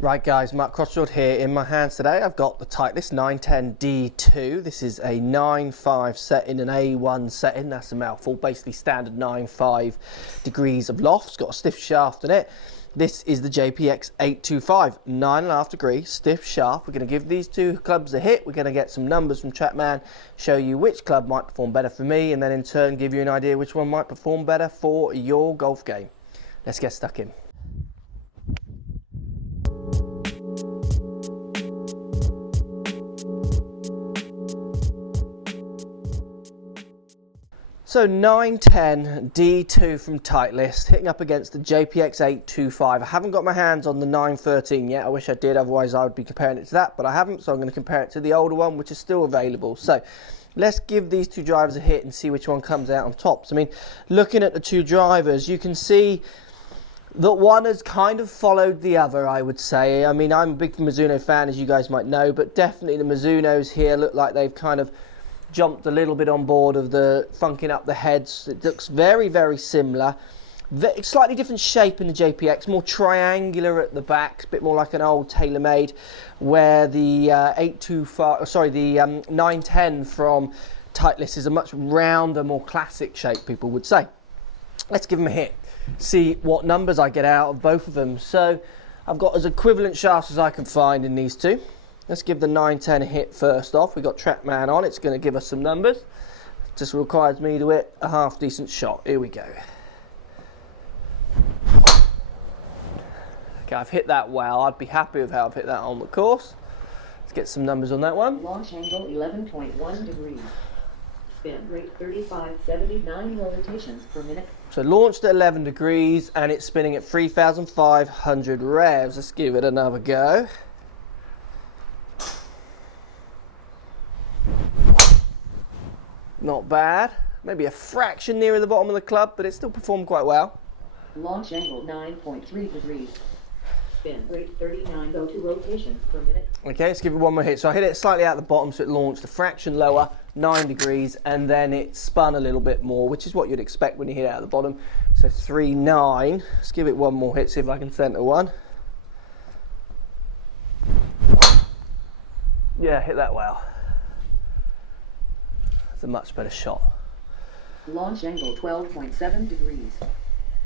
Right guys, Mark Crossfield here. In my hands today I've got the Titleist 910D2. This is a 9.5 setting, an A1 setting. That's a mouthful, basically standard 9.5 degrees of loft. It's got a stiff shaft in it. This is the JPX825, 9.5 degrees, stiff shaft. We're going to give these two clubs a hit. We're going to get some numbers from TrackMan, show you which club might perform better for me, and then in turn give you an idea which one might perform better for your golf game. Let's get stuck in. So 910 D2 from Titleist, hitting up against the JPX825. I haven't got my hands on the 913 yet. I wish I did, otherwise I would be comparing it to that, but I haven't, so I'm going to compare it to the older one, which is still available. So let's give these two drivers a hit and see which one comes out on top. So, I mean, looking at the two drivers, you can see that one has kind of followed the other, I would say. I mean, I'm a big Mizuno fan, as you guys might know, but definitely the Mizunos here look like they've kind of jumped a little bit on board of the funking up the heads. It looks very, very similar. Slightly different shape in the JPX, more triangular at the back, a bit more like an old TaylorMade, where the 910 from Titleist is a much rounder, more classic shape, people would say. Let's give them a hit, see what numbers I get out of both of them. So I've got as equivalent shafts as I can find in these two. Let's give the 910 a hit first off. We've got TrackMan on. It's going to give us some numbers. Just requires me to hit a half decent shot. Here we go. Okay, I've hit that well. I'd be happy with how I've hit that on the course. Let's get some numbers on that one. Launch angle 11.1 degrees. Spin rate 3579 rotations per minute. So launched at 11 degrees and it's spinning at 3,500 revs. Let's give it another go. Not bad. Maybe a fraction nearer the bottom of the club, but it still performed quite well. Launch angle 9.3 degrees. Spin rate 3902 rotations per minute. Okay, let's give it one more hit. So I hit it slightly out the bottom, so it launched a fraction lower, 9 degrees, and then it spun a little bit more, which is what you'd expect when you hit it out the bottom. So 3.9. Let's give it one more hit, see if I can center one. Yeah, hit that well. It's a much better shot. Launch angle 12.7 degrees.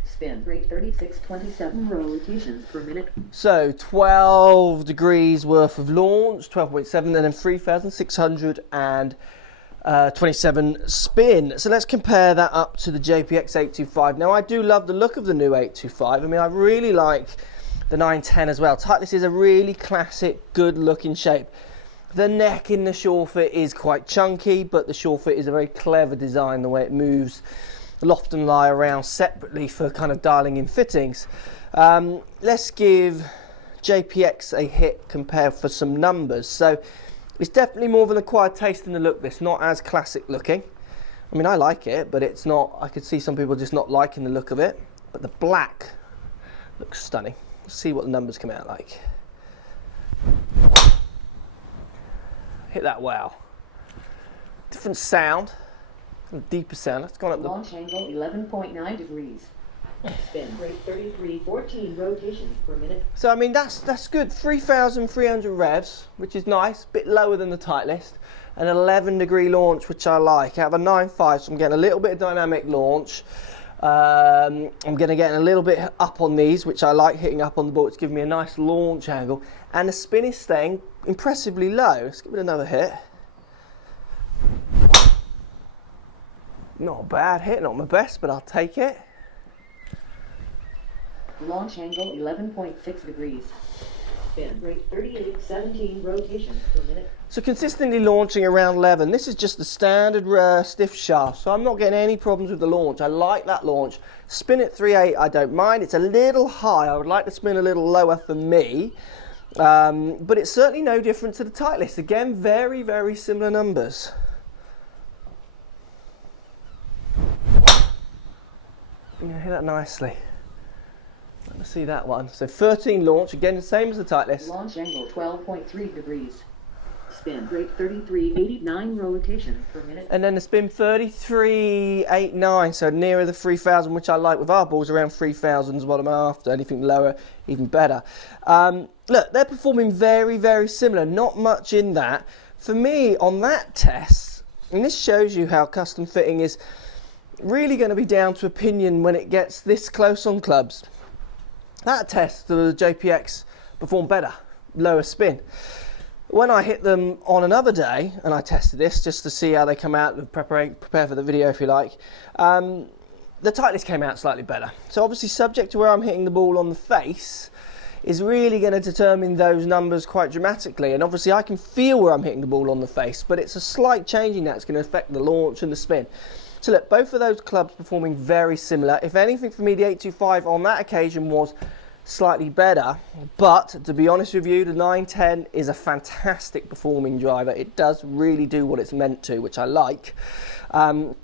Spin rate 3627 rotations per minute. So 12 degrees worth of launch, 12.7, and then 3,627 spin. So let's compare that up to the JPX825. Now I do love the look of the new 825. I mean, I really like the 910 as well. Titleist is a really classic, good looking shape. The neck in the shore fit is quite chunky, but the shore fit is a very clever design, the way it moves the loft and lie around separately for kind of dialing in fittings. Let's give JPX a hit, compare for some numbers. So it's definitely more of an acquired taste in the look. This not as classic looking. I mean, I like it, but it's not. I could see some people just not liking the look of it. But the black looks stunning. Let's see what the numbers come out like. Hit that well. Different sound, deeper sound. Let's go up the launch angle 11.9 degrees. Spin rate 3314 rotations per minute. So I mean that's good. 3,300 revs, which is nice. Bit lower than the Titleist. An 11 degree launch, which I like. Out of a 9.5, so I'm getting a little bit of dynamic launch. I'm going to get a little bit up on these, which I like, hitting up on the ball. It's giving me a nice launch angle, and the spin is staying impressively low. Let's give it another hit. Not a bad hit, not my best, but I'll take it. Launch angle 11.6 degrees. Spin rate 3817 rotations per minute. So consistently launching around 11. This is just the standard stiff shaft, so I'm not getting any problems with the launch. I like that launch. Spin at 3.8, I don't mind. It's a little high. I would like to spin a little lower for me. But it's certainly no different to the Titleist. Again, very, very similar numbers. Yeah, hit that nicely. Let's see that one. So 13 launch, again the same as the Titleist. Launch angle 12.3 degrees. Spin rate 3389 rotation per minute. And then the spin 3389, so nearer the 3000, which I like with our balls. Around 3000 is what I'm after. Anything lower, even better. Look, they're performing very, very similar. Not much in that. For me, on that test, and this shows you how custom fitting is really going to be down to opinion when it gets this close on clubs. That test, the JPX performed better, lower spin. When I hit them on another day, and I tested this just to see how they come out, and prepare for the video if you like, the Titleist came out slightly better. So obviously subject to where I'm hitting the ball on the face is really going to determine those numbers quite dramatically. And obviously I can feel where I'm hitting the ball on the face, but it's a slight changing that's going to affect the launch and the spin. So look, both of those clubs performing very similar. If anything for me, the 825 on that occasion was slightly better, but to be honest with you, the 910 is a fantastic performing driver. It does really do what it's meant to, which I like. I'll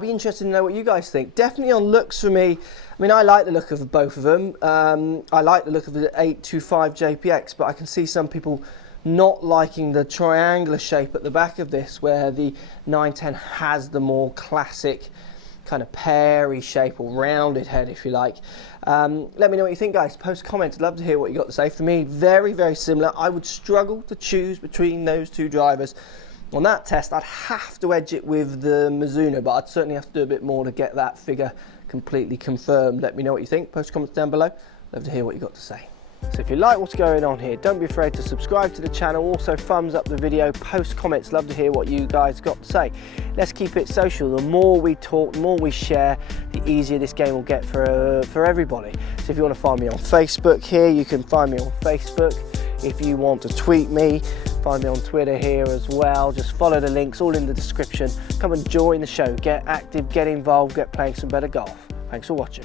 be interested to know what you guys think. Definitely on looks for me, I mean, I like the look of both of them. I like the look of the 825 JPX, but I can see some people not liking the triangular shape at the back of this, where the 910 has the more classic kind of peary shape, or rounded head if you like. Let me know what you think, guys. Post comments, I'd love to hear what you got to say. For me, very, very similar. I would struggle to choose between those two drivers. On that test, I'd have to edge it with the Mizuno, but I'd certainly have to do a bit more to get that figure completely confirmed. Let me know what you think. Post comments down below. Love to hear what you got to say. So if you like what's going on here, don't be afraid to subscribe to the channel. Also thumbs up the video, post comments, love to hear what you guys got to say. Let's keep it social. The more we talk, the more we share, the easier this game will get for everybody. So if you want to find me on Facebook here, you can find me on Facebook. If you want to tweet me, find me on Twitter here as well. Just follow the links, all in the description. Come and join the show, get active, get involved, get playing some better golf. Thanks for watching.